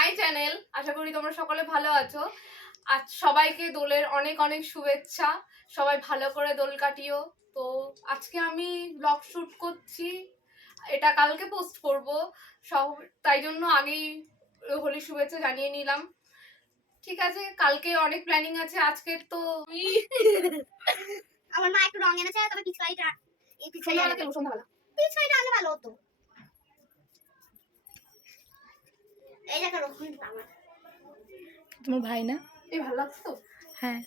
My channel. আশা করি তোমরা সকলে ভালো আছো। আজ সবাইকে দোলের অনেক অনেক শুভেচ্ছা। সবাই ভালো করে দোল কাটিও। তো আজকে আমি ব্লগ শুট করছি, এটা কালকে পোস্ট করব, তাই জন্য আগেই হোলির শুভেচ্ছা জানিয়ে নিলাম। ঠিক আছে, কালকে অনেক প্ল্যানিং আছে। আজকে তো আমার মা একটু রং এনেছে, তবে পিছাইটা এই পিছাইটা কেন সন্ধ্যাবেলা পিছাইটা আনলে ভালো হতো। এই দেখো রকম আমার তোমার ভাই না? এই ভালো লাগছে তো? হ্যাঁ।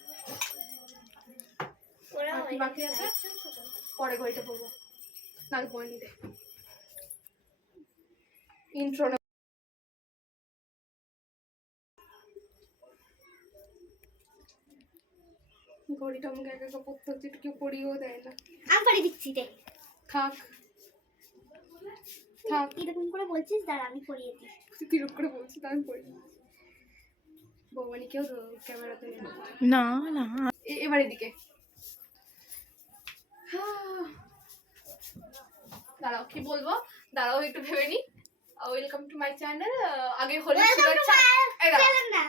ওরা কি বাকি আছে? পরে গইটা পড়বো না, পরে নিতে ইন্ট্রো ঘড়িটা আমাকে একা একা পড়তে হচ্ছে, একটু কেউ পড়িয়েও দেয় না। আমি পড়ে দিচ্ছি রে। থাক থাক, এরকম করে বলছিস, দাঁড়া আমি পড়িয়ে দিই। তিরক করে বলছি তো, আমি পড়ি। বৌমানি কেউ ক্যামেরাতে না না এবার এদিকে দাঁড়াও, কি বলবো দাঁড়াও একটু ভেবে নি। Welcome to my channel. আগে হোলি শুভেচ্ছা। এই দাঁড়াও না,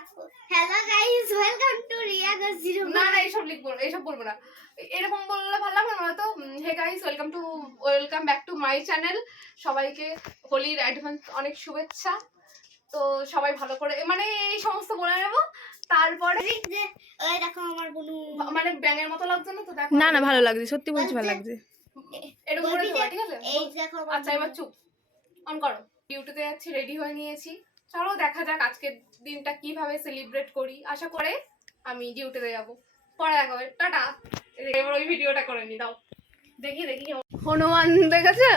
hello guys, welcome to Riya girls zero. না না, এইসব লিখবো না, এইসব বলবো না। এরকম বললে ভালো লাগবে না তো। Hey guys, welcome back to my channel. সবাইকে হোলির অ্যাডভান্স অনেক শুভেচ্ছা। তো সবাই ভালো করে মানে এই সমস্ত বলে নেবো। তারপরে যে ওই দেখো আমার বনু, মানে ব্যাঙের মতো লাগছে না তো? দেখো না না, ভালো লাগছে, সত্যি বলছি ভালো লাগছে। এরকম করে দেবো, ঠিক আছে? এই দেখো আমার আচ্ছা এবার চুপ, অন করো। ডিউটিতে যাচ্ছি, রেডি হয়ে নিয়েছি। চলো দেখা যাক আজকের দিনটা কিভাবে সেলিব্রেট করি। আশা করে আমি ডিউটিতে যাব। পরে দেখা হবে, টাটা। এবার ওই ভিডিওটা করে নি দাও, দেখি দেখি। হনুমান দেখেছো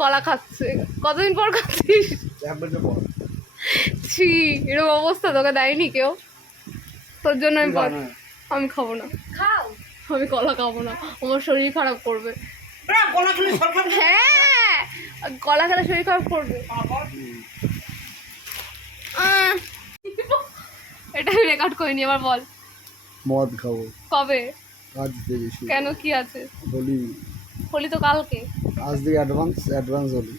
কলা খাচ্ছে, কতদিন পর খাচ্ছিস? ছি, এরকম অবস্থা তোকে দেয়নি কেউ, তোর জন্য আমি খাবো না। খাও, আমি কলা খাবো না, আমার শরীর খারাপ করবে। হ্যাঁ, কলা খেলে শরীর খারাপ করবে। এটা আমি রেকর্ড করিনি, আবার বল। মদ খাবো কবে? আজ থেকে কেন, কি আছে? হোলি। হোলি তো কালকে। আজ থেকে অ্যাডভান্স হোলি।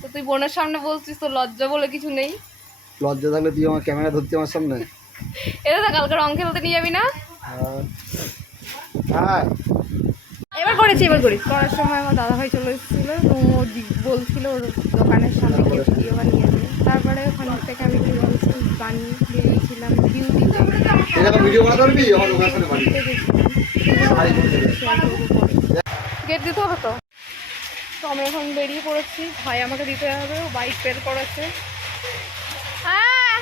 তো তুই বোনের সামনে বলছিস, তো লজ্জা বলে কিছু নেই? লজ্জা থাকলে তুই আমার ক্যামেরা ধরতি আমার সামনে? এটা তো কালকে রং খেলতে নিয়ে যাবি না? হ্যাঁ, এবার করেছি, এবার করি। করার সময় আমার দাদাভাই চলে এসেছিলো এবং ও বলছিল ওর দোকানের সামনে কেউ ভিডিও বানিয়েছে। তারপরে ওখান থেকে আমি রিলস বানিয়ে বেরিয়েছিলাম ডিউটিতে। এরকম ভিডিও বানাতে পারবি আমার দোকানের সামনে বাড়ি? গেট দিতে হবে তো। তো আমি এখন বেরিয়ে পড়েছি, ভাই আমাকে দিতে হবে, ও বাইক বের করেছে। হ্যাঁ,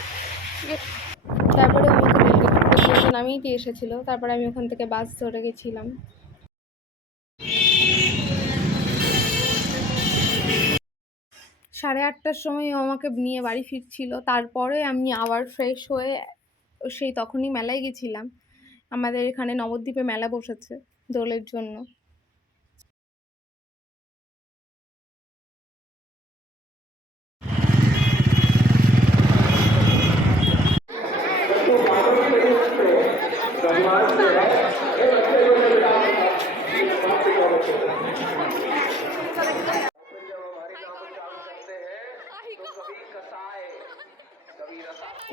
তারপরে আমাকে রেলগেট নামিয়ে দিয়ে এসেছিলো। তারপরে আমি ওখান থেকে বাস ধরে গেছিলাম। 8:30টার সময় ও আমাকে নিয়ে বাড়ি ফিরছিল। তারপরে আমি আবার ফ্রেশ হয়ে সেই তখনই মেলায় গেছিলাম। আমাদের এখানে নবদ্বীপে মেলা বসেছে দোলের জন্য।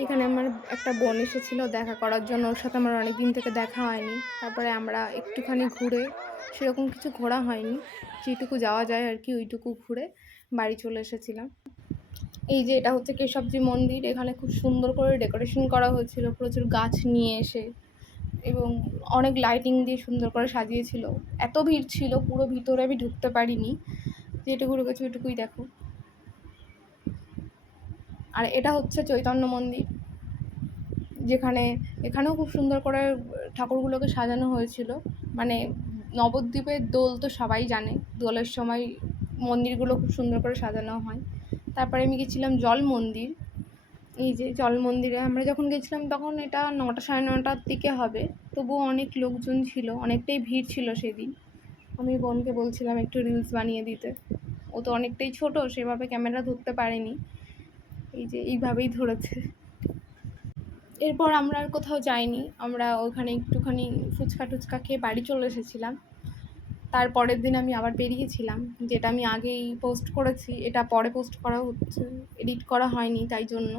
এখানে আমার একটা বোন এসেছিল দেখা করার জন্য, ওর সাথে আমার অনেক দিন থেকে দেখা হয়নি। তারপরে আমরা একটুখানি ঘুরে, সেরকম কিছু ঘোরা হয়নি, যেটুকু যাওয়া যায় আর কি ওইটুকু ঘুরে বাড়ি চলে এসেছিলাম। এই যে এটা হচ্ছে কেশবজি মন্দির। এখানে খুব সুন্দর করে ডেকোরেশন করা হয়েছিল, প্রচুর গাছ নিয়ে এসে এবং অনেক লাইটিং দিয়ে সুন্দর করে সাজিয়েছিল। এত ভিড় ছিল, পুরো ভিতরে আমি ঢুকতে পারিনি, যেটুকু ঢুকেছি ওইটুকুই দেখো। আর এটা হচ্ছে চৈতন্য মন্দির, এখানেও খুব সুন্দর করে ঠাকুরগুলোকে সাজানো হয়েছিল। মানে নবদ্বীপের দোল তো সবাই জানে, দোলের সময় মন্দিরগুলো খুব সুন্দর করে সাজানো হয়। তারপরে আমি গেছিলাম জল মন্দির। এই যে জল মন্দিরে আমরা যখন গেছিলাম তখন এটা 9টা 9:30টার দিকে হবে, তবুও অনেক লোকজন ছিল, অনেকটাই ভিড় ছিল সেদিন। আমি বোনকে বলছিলাম একটু রিলস বানিয়ে দিতে, ও তো অনেকটাই ছোট, সেভাবে ক্যামেরা ধরতে পারেনি, এই যে এইভাবেই ধরেছে। এরপর আমরা আর কোথাও যাইনি, আমরা ওখানে একটুখানি ফুচকা টুচকা খেয়ে বাড়ি চলে এসেছিলাম। তারপরের দিন আমি আবার বেরিয়েছিলাম, যেটা আমি আগেই পোস্ট করেছি, এটা পরে পোস্ট করা হচ্ছে, এডিট করা হয়নি তাই জন্য।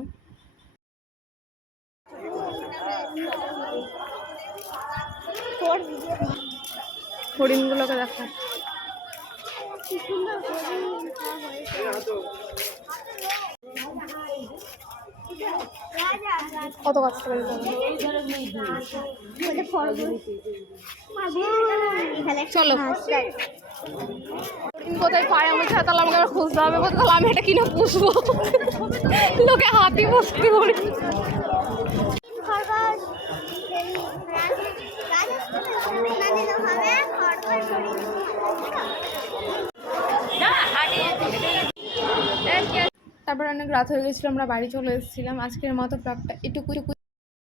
হরিণগুলোকে দেখা কি সুন্দর হরিণ খাওয়া হয়েছে। কত কষ্ট করে চলো হরিণ কোথায় পায় আমি তাহলে আমাকে আবার খুঁজতে হবে তাহলে আমি এটা কিনে পুষবো লোকে হাতি পুষতে করি খরগোশ তারপর অনেক রাত হয়ে গেছিলো আমরা বাড়ি চলে এসেছিলাম আজকের মতো ব্লগটা এটুকু